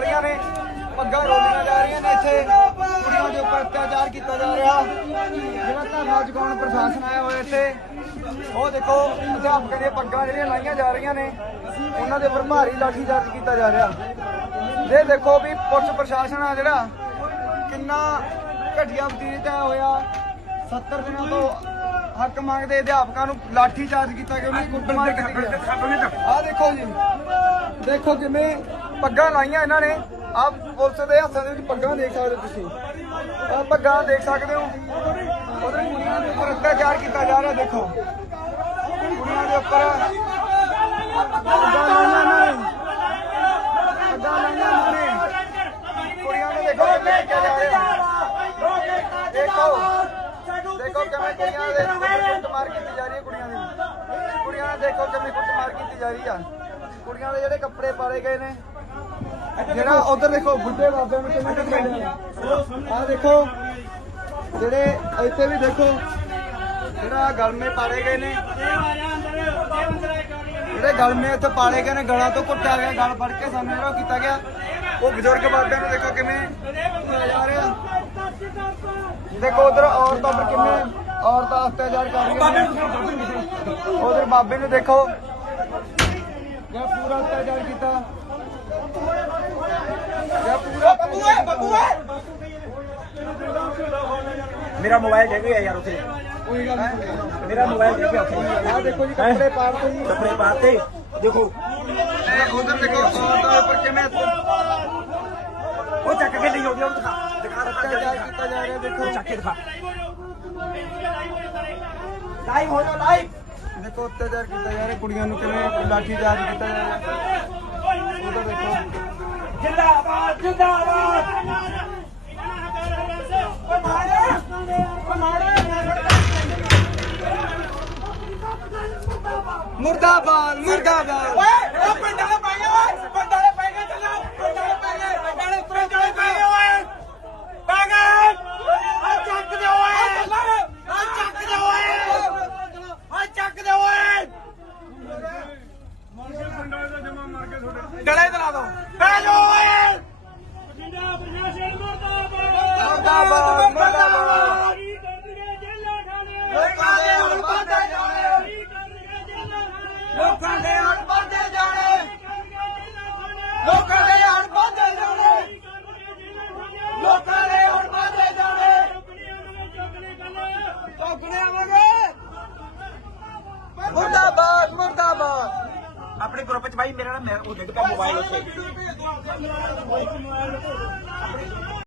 ਜਾ ਰਹੀਆਂ ਨੇ ਪੱਗਾਂ ਰੋਲੀਆਂ ਜਾ ਰਹੀਆਂ ਨੇ ਇੱਥੇ। ਕੁੜੀਆਂ ਦੇ ਉੱਪਰ ਅਤਿਆਚਾਰ ਕੀਤਾ ਜਾ ਰਿਹਾ। ਜਿਹੜਾ ਧਰਨਾ ਜਗਾਉਣ ਪ੍ਰਸ਼ਾਸਨ ਆਇਆ ਹੋਇਆ ਇੱਥੇ। ਉਹ ਦੇਖੋ ਅਧਿਆਪਕਾਂ ਦੀਆਂ ਪੱਗਾਂ ਜਿਹੜੀਆਂ ਲਾਈਆਂ ਜਾ ਰਹੀਆਂ ਨੇ ਉਹਨਾਂ ਦੇ ਉੱਪਰ ਭਾਰੀ ਲਾਠੀਚਾਰਜ ਕੀਤਾ ਜਾ ਰਿਹਾ। ਇਹ ਦੇਖੋ ਵੀ ਪੁਲਿਸ ਪ੍ਰਸ਼ਾਸਨ ਆ ਜਿਹੜਾ ਕਿੰਨਾ ਘਟੀਆ ਬਤੀਤ ਹੋਇਆ। 70 ਦਿਨਾਂ ਤੋਂ ਹੱਕ ਮੰਗਦੇ ਅਧਿਆਪਕਾਂ ਨੂੰ ਲਾਠੀ ਚਾਰਜ ਕੀਤਾ ਗਿਆ ਉਹਨੂੰ ਕੁੱਟਮਾਰ ਕੀਤੀ ਆ ਦੇਖੋ ਜੀ। ਦੇਖੋ ਜਿਵੇਂ ਪੱਗਾਂ ਲਾਈਆਂ ਇਹਨਾਂ ਨੇ। ਆਪ ਪੁਲਿਸ ਦੇ ਹੱਥਾਂ ਦੇ ਵਿੱਚ ਪੱਗਾਂ ਦੇਖ ਸਕਦੇ ਹੋ ਤੁਸੀਂ। ਆਹ ਪੱਗਾਂ ਦੇਖ ਸਕਦੇ ਹੋ। ਉਹਦੇ ਕੁੜੀਆਂ ਦੇ ਉੱਪਰ ਅਤਿਆਚਾਰ ਕੀਤਾ ਜਾ ਰਿਹਾ, ਦੇਖੋ। ਕੁੜੀਆਂ ਦੇ ਉੱਪਰ ਪੱਗਾਂ ਲਾਈਆਂ ਇਹਨਾਂ ਨੇ। ਪੱਗਾਂ ਲਾਈਆਂ ਇਹਨਾਂ ਨੇ। ਕੁੜੀਆਂ ਨੂੰ ਦੇਖੋ ਕਿਵੇਂ ਜਾ ਰਿਹਾ। ਦੇਖੋ। ਦੇਖੋ ਕਿਵੇਂ ਕੁੜੀਆਂ ਦੇ ਕੁੱਟਮਾਰ ਕੀਤੀ ਜਾ ਰਹੀ ਹੈ ਕੁੜੀਆਂ ਦੀ। ਕੁੜੀਆਂ ਨੇ ਦੇਖੋ ਕਿਵੇਂ ਕੁੱਟਮਾਰ ਕੀਤੀ ਜਾ ਰਹੀ ਆ। ਕੁੜੀਆਂ ਦੇ ਜਿਹੜੇ ਕੱਪੜੇ ਪਾੜੇ ਗਏ ਨੇ। ਜਿਹੜਾ ਉਧਰ ਦੇਖੋ ਬੁੱਢੇ ਬਾਬਿਆਂ ਨੂੰ ਕਿਵੇਂ ਕੁੱਟਿਆ ਆ ਦੇਖੋ, ਜਿਹੜੇ ਇੱਥੇ ਵੀ ਦੇਖੋ, ਜਿਹੜਾ ਗਲਮੇ ਪਾੜੇ ਗਏ ਨੇ। ਜਿਹੜੇ ਗਲਮੇ ਇੱਥੇ ਪਾੜੇ ਗਏ ਨੇ, ਗਲਾਂ ਤੋਂ ਕੁੱਟਿਆ ਗਿਆ, ਗਲ ਫੜ ਕੇ ਸਾਨੂੰ ਜਿਹੜਾ ਕੀਤਾ ਗਿਆ। ਉਹ ਬਜ਼ੁਰਗ ਬਾਬਿਆਂ ਨੂੰ ਦੇਖੋ ਕਿਵੇਂ ਕੁੱਟਿਆ ਜਾ ਰਿਹਾ। ਦੇਖੋ ਉਧਰ ਔਰਤਾਂ ਪਰ ਕਿਵੇਂ ਔਰਤਾਂ ਅਤਿਆਚਾਰ ਕਰ ਰਹੀਆਂ ਉਧਰ ਬਾਬੇ ਨੂੰ ਦੇਖੋ, ਜਿਹੜਾ ਪੂਰਾ ਅਤਿਆਚਾਰ ਕੀਤਾ। ਜਿਹੜਾ ਪੂਰਾ ਬੱਬੂਏ ਬੱਬੂਏ ਮੇਰਾ ਮੋਬਾਈਲ ਡਿੱਗ ਗਿਆ ਯਾਰ ਉੱਥੇ। ਕੋਈ ਗੱਲ ਨਹੀਂ ਮੇਰਾ ਮੋਬਾਈਲ ਡਿੱਗ ਗਿਆ ਉੱਥੇ। ਆਹ ਦੇਖੋ ਜੀ ਕੱਪੜੇ ਪਾੜਦੇ ਜੀ। ਕੱਪੜੇ ਪਾਤੇ ਦੇਖੋ। ਉਧਰ ਦੇਖੋ ਉੱਪਰ ਕਿਵੇਂ ਉਹ ਚੱਕ ਕੇ ਨਹੀਂ ਆਉਂਦੀ ਉਹ ਦਿਖਾ। ਦਿਖਾ ਅਤਿਆਚਾਰ ਕੀਤਾ ਜਾ ਰਿਹਾ ਦੇਖੋ। ਚੱਕ ਕੇ ਦਿਖਾ। ਲਾਈਵ ਹੋ ਜਾ ਲਾਈਵ ਦੇਖੋ ਅਤਿਆਚਾਰ ਕੀਤਾ ਜਾ ਰਿਹਾ ਕੁੜੀਆਂ ਨੂੰ ਕਿਵੇਂ ਲਾਠੀ ਚਾਰਜ ਕੀਤਾ ਜਾ ਰਿਹਾ। ਉਧਰ ਦੇਖੋ। ਜਿੰਦਾਬਾਦ ਮੁਰਦਾਬਾਦ ਮੁਰਦਾਬਾਦ। ਓਏ ਪਿੰਡ ਓਏ। ਪਿੰਡ ਚੱਲੋ। ਪਿੰਡ ਪਿੰਡ ਓਏ। ਆ ਚੱਕ ਦੇ ਓਏ। ਆ ਚੱਕ ਦੇ ਓਏ। ਆ ਚੱਕ ਦੇ ਓਏ। ਡਲੇ ਦਲਾ ਦੋ ਬਹਿ ਜਾ ਓਏ ਮੁਰਦਾਬਾਦ ਮੁਰਦਾਬਾਦ ਲੋਕਾਂ ਦੇ ਹੁਣ ਵੱਧਦੇ ਜਾਣੇ। ਲੋਕਾਂ ਦੇ ਹੁਣ ਵੱਧਦੇ ਜਾਣੇ। ਲੋਕਾਂ ਦੇ ਹੁਣ ਵੱਧਦੇ ਜਾਣੇ। ਲੋਕਾਂ ਦੇ ਹੁਣ ਵੱਧਦੇ ਜਾਣੇ। ਚੌਕਣੇ ਆਵਾਂਗੇ ਮੁਰਦਾਬਾਦ ਮੁਰਦਾਬਾਦ। ਆਪਣੇ ਗਰੁੱਪ ਚ ਬਾਈ ਮੇਰਾ ਨਾ ਮੈਂ ਉਹ ਡਿੱਗ ਪਿਆ ਮੋਬਾਈਲ ਉੱਥੇ